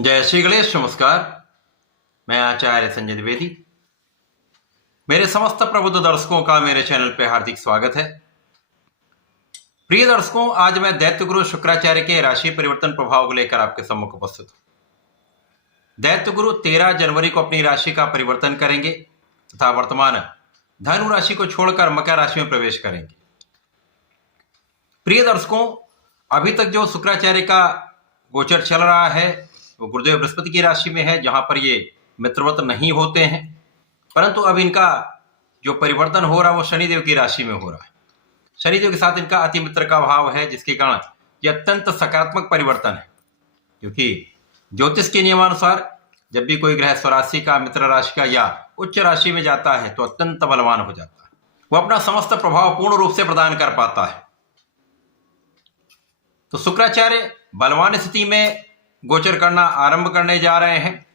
जय श्री गणेश। नमस्कार। मैं आचार्य संजय द्विवेदी। मेरे समस्त प्रबुद्ध दर्शकों का मेरे चैनल पे हार्दिक स्वागत है। प्रिय दर्शकों, आज मैं दैत्य गुरु शुक्राचार्य के राशि परिवर्तन प्रभाव को लेकर आपके सम्मुख उपस्थित हूं। दैत्य गुरु 13 जनवरी को अपनी राशि का परिवर्तन करेंगे तथा वर्तमान धनु राशि को छोड़कर मकर राशि में प्रवेश करेंगे। प्रिय दर्शकों, अभी तक जो शुक्राचार्य का गोचर चल रहा है वो गुरुदेव बृहस्पति की राशि में है, जहां पर ये मित्रवत नहीं होते हैं, परंतु अब इनका जो परिवर्तन हो रहा है वो शनिदेव की राशि में हो रहा है। शनिदेव के साथ इनका अति मित्र का भाव है, जिसके कारण ये अत्यंत सकारात्मक परिवर्तन है। क्योंकि ज्योतिष के नियमानुसार जब भी कोई ग्रह स्वराशि का, मित्र राशि का या उच्च राशि में जाता है तो अत्यंत बलवान हो जाता है। वो अपना समस्त प्रभाव पूर्ण रूप से प्रदान कर पाता है। तो शुक्राचार्य बलवान स्थिति में गोचर करना आरंभ करने जा रहे हैं,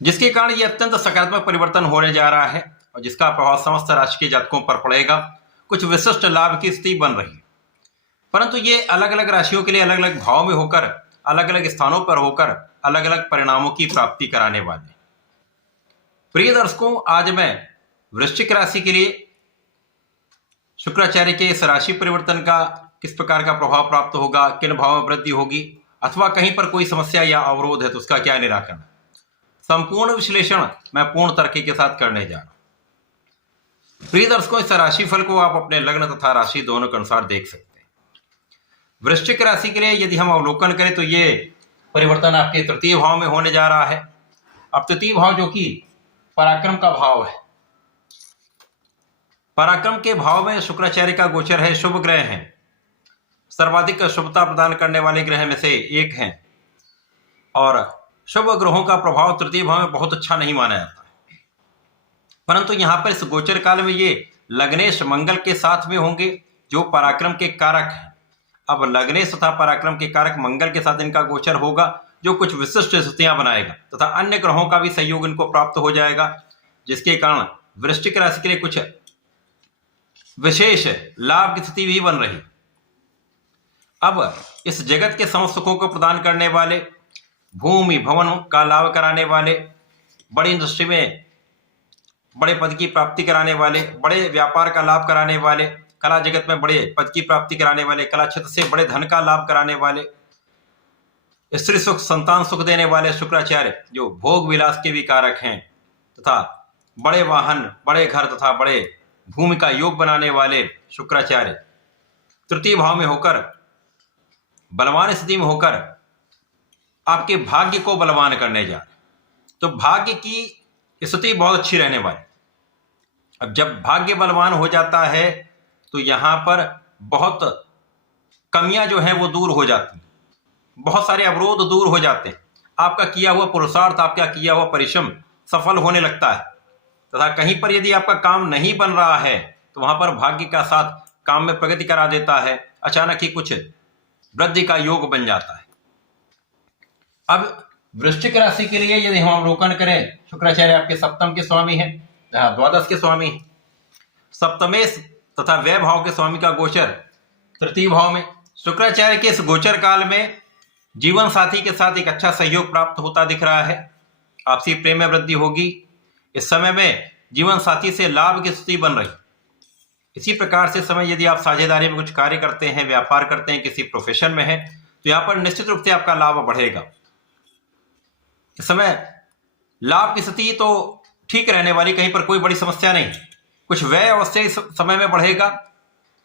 जिसके कारण ये अत्यंत सकारात्मक परिवर्तन होने जा रहा है और जिसका प्रभाव समस्त राशि के जातकों पर पड़ेगा। कुछ विशिष्ट लाभ की स्थिति बन रही है, परंतु ये अलग अलग राशियों के लिए अलग अलग भाव में होकर, अलग अलग स्थानों पर होकर अलग अलग परिणामों की प्राप्ति कराने वाले। प्रिय दर्शकों, आज मैं वृश्चिक राशि के लिए शुक्राचार्य के इस राशि परिवर्तन का किस प्रकार का प्रभाव प्राप्त होगा, किन भावों में वृद्धि होगी, अथवा कहीं पर कोई समस्या या अवरोध है तो उसका क्या निराकरण, संपूर्ण विश्लेषण मैं पूर्ण तर्क के साथ करने जा रहा हूं। प्रिय दर्शकों, इस राशि फल को आप अपने लग्न तथा राशि दोनों के अनुसार देख सकते हैं। वृश्चिक राशि के लिए यदि हम अवलोकन करें तो ये परिवर्तन आपके तृतीय भाव में होने जा रहा है। अब तृतीय भाव जो कि पराक्रम का भाव है, पराक्रम के भाव में शुक्राचार्य का गोचर है। शुभ ग्रह है, सर्वाधिक शुभता प्रदान करने वाले ग्रह में से एक हैं और शुभ ग्रहों का प्रभाव तृतीय भाव में बहुत अच्छा नहीं माना जाता है। परंतु यहां पर इस गोचर काल में ये लग्नेश मंगल के साथ में होंगे, जो पराक्रम के कारक हैं। अब लग्नेश तथा पराक्रम के कारक मंगल के साथ इनका गोचर होगा, जो कुछ विशिष्ट स्थितियां बनाएगा तथा अन्य ग्रहों का भी सहयोग इनको प्राप्त हो जाएगा, जिसके कारण वृश्चिक राशि के लिए कुछ विशेष लाभ की स्थिति भी बन रही। अब इस जगत के समस्त सुखों को प्रदान करने वाले, भूमि भवन का लाभ कराने वाले, बड़ी इंडस्ट्री में बड़े पद की प्राप्ति कराने वाले, बड़े व्यापार का लाभ कराने वाले, कला जगत में बड़े पद की प्राप्ति कराने वाले, कला क्षेत्र से बड़े धन का लाभ कराने वाले, स्त्री सुख, संतान सुख देने वाले शुक्राचार्य, जो भोग विलास के भी कारक हैं तथा बड़े वाहन, बड़े घर तथा बड़े भूमि का योग बनाने वाले शुक्राचार्य तृतीय भाव में होकर, बलवान स्थिति में होकर आपके भाग्य को बलवान करने जा रहे। तो भाग्य की स्थिति बहुत अच्छी रहने वाली। अब जब भाग्य बलवान हो जाता है तो यहां पर बहुत कमियां जो हैं वो दूर हो जाती हैं, बहुत सारे अवरोध दूर हो जाते हैं। आपका किया हुआ पुरुषार्थ, आपका किया हुआ परिश्रम सफल होने लगता है तथा कहीं पर यदि आपका काम नहीं बन रहा है तो वहां पर भाग्य का साथ काम में प्रगति करा देता है। अचानक ही कुछ वृद्धि का योग बन जाता है। अब वृश्चिक राशि के लिए यदि हम अवलोकन करें, शुक्राचार्य आपके सप्तम के स्वामी हैं, द्वादश के स्वामी हैं। सप्तमेश तथा व्यय भाव के स्वामी का गोचर तृतीय भाव में। शुक्राचार्य के इस गोचर काल में जीवन साथी के साथ एक अच्छा सहयोग प्राप्त होता दिख रहा है। आपसी प्रेम में वृद्धि होगी। इस समय में जीवन साथी से लाभ की स्थिति बन रही। इसी प्रकार से समय यदि आप साझेदारी में कुछ कार्य करते हैं, व्यापार करते हैं, किसी प्रोफेशन में है, तो यहां पर निश्चित रूप से आपका लाभ बढ़ेगा। इस समय लाभ की स्थिति तो ठीक रहने वाली, कहीं पर कोई बड़ी समस्या नहीं। कुछ व्यय अवश्य इस समय में बढ़ेगा,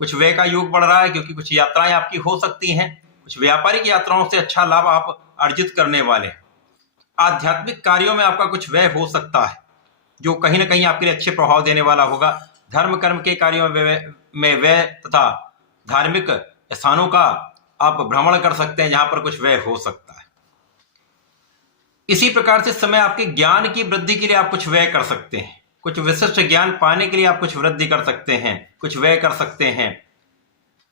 कुछ व्यय का योग बढ़ रहा है क्योंकि कुछ यात्राएं आपकी हो सकती हैं। कुछ व्यापारिक यात्राओं से अच्छा लाभ आप अर्जित करने वाले हैं। आध्यात्मिक कार्यों में आपका कुछ व्यय हो सकता है, जो कहीं ना कहीं आपके लिए अच्छे प्रभाव देने वाला होगा। धर्म कर्म के कार्यों में व्यय तथा धार्मिक स्थानों का आप भ्रमण कर सकते हैं, जहां पर कुछ व्यय हो सकता है। इसी प्रकार से समय आपके ज्ञान की वृद्धि के लिए आप कुछ व्यय कर सकते हैं। कुछ विशिष्ट ज्ञान पाने के लिए आप कुछ वृद्धि कर सकते हैं, कुछ व्यय कर सकते हैं।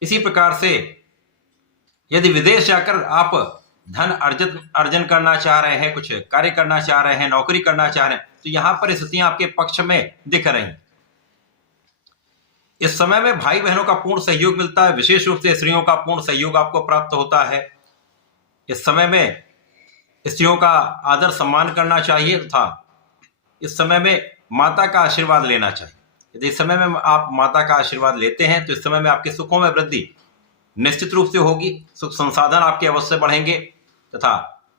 इसी प्रकार से यदि विदेश जाकर आप धन अर्जन करना चाह रहे हैं, कुछ कार्य करना चाह रहे हैं, नौकरी करना चाह रहे हैं, तो यहां पर स्थितियां आपके पक्ष में दिख रही। इस समय में भाई बहनों का पूर्ण सहयोग मिलता है, विशेष रूप से स्त्रियों का पूर्ण सहयोग आपको प्राप्त होता है। इस समय में स्त्रियों का आदर सम्मान करना चाहिए तथा इस समय में माता का आशीर्वाद लेना चाहिए। यदि इस समय में आप माता का आशीर्वाद लेते हैं तो इस समय में आपके सुखों में वृद्धि निश्चित रूप से होगी। सुख संसाधन आपके अवश्य बढ़ेंगे तथा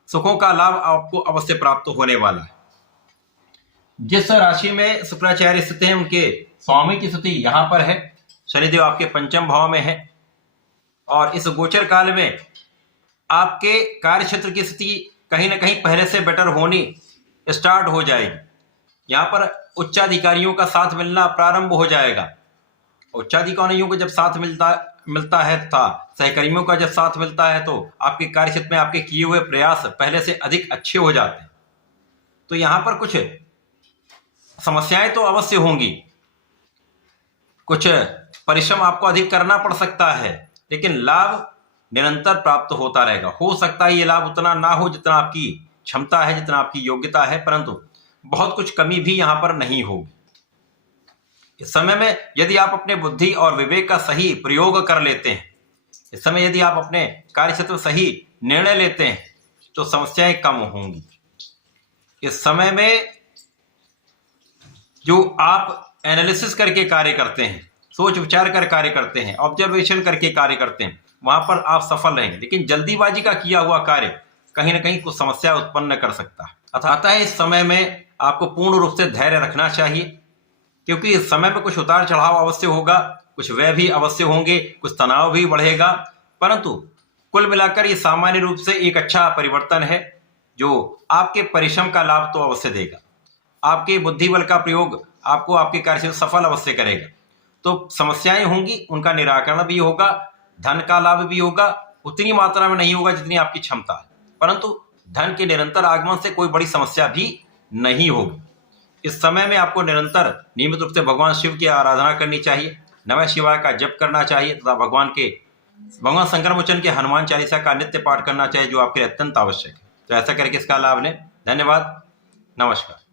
सुखों का लाभ आपको अवश्य प्राप्त होने वाला है। जिस राशि में शुक्राचार्य स्थित हैं उनके स्वामी की स्थिति यहाँ पर है, शनिदेव आपके पंचम भाव में है और इस गोचर काल में आपके कार्य क्षेत्र की स्थिति कहीं ना कहीं पहले से बेटर होनी स्टार्ट हो जाएगी। यहाँ पर उच्चाधिकारियों का साथ मिलना प्रारंभ हो जाएगा। उच्चाधिकारियों को जब साथ मिलता है तथा सहकर्मियों का जब साथ मिलता है तो आपके कार्य क्षेत्र में आपके किए हुए प्रयास पहले से अधिक अच्छे हो जाते हैं। तो यहाँ पर कुछ समस्याएं तो अवश्य होंगी, कुछ परिश्रम आपको अधिक करना पड़ सकता है, लेकिन लाभ निरंतर प्राप्त होता रहेगा। हो सकता है ये लाभ उतना ना हो जितना आपकी क्षमता है, जितना आपकी योग्यता है, परंतु बहुत कुछ कमी भी यहाँ पर नहीं होगी। इस समय में यदि आप अपने बुद्धि और विवेक का सही प्रयोग कर लेते हैं, इस समय यदि आप अपने कार्य क्षेत्र सही निर्णय लेते हैं तो समस्याएं कम होंगी। इस समय में जो आप एनालिसिस करके कार्य करते हैं, सोच विचार कर कार्य करते हैं, ऑब्जर्वेशन करके कार्य करते हैं, वहां पर आप सफल रहेंगे। लेकिन जल्दीबाजी का किया हुआ कार्य कहीं ना कहीं कुछ समस्या उत्पन्न कर सकता है। अतः इस समय में आपको पूर्ण रूप से धैर्य रखना चाहिए, क्योंकि इस समय में कुछ उतार चढ़ाव अवश्य होगा, कुछ व्यय भी अवश्य होंगे, कुछ तनाव भी बढ़ेगा, परंतु कुल मिलाकर ये सामान्य रूप से एक अच्छा परिवर्तन है जो आपके परिश्रम का लाभ तो अवश्य देगा। आपके बुद्धि बल का प्रयोग आपको आपके कार्य से सफल अवश्य करेगा। तो समस्याएं होंगी, उनका निराकरण भी होगा, धन का लाभ भी होगा, उतनी मात्रा में नहीं होगा जितनी आपकी क्षमता है, परंतु धन के निरंतर आगमन से कोई बड़ी समस्या भी नहीं होगी। इस समय में आपको निरंतर नियमित रूप से भगवान शिव की आराधना करनी चाहिए, नमः शिवाय का जप करना चाहिए तथा भगवान शंकर मोचन के हनुमान चालीसा का नित्य पाठ करना चाहिए, जो आपके लिए अत्यंत आवश्यक है। तो ऐसा करके इसका लाभ लें। धन्यवाद, नमस्कार।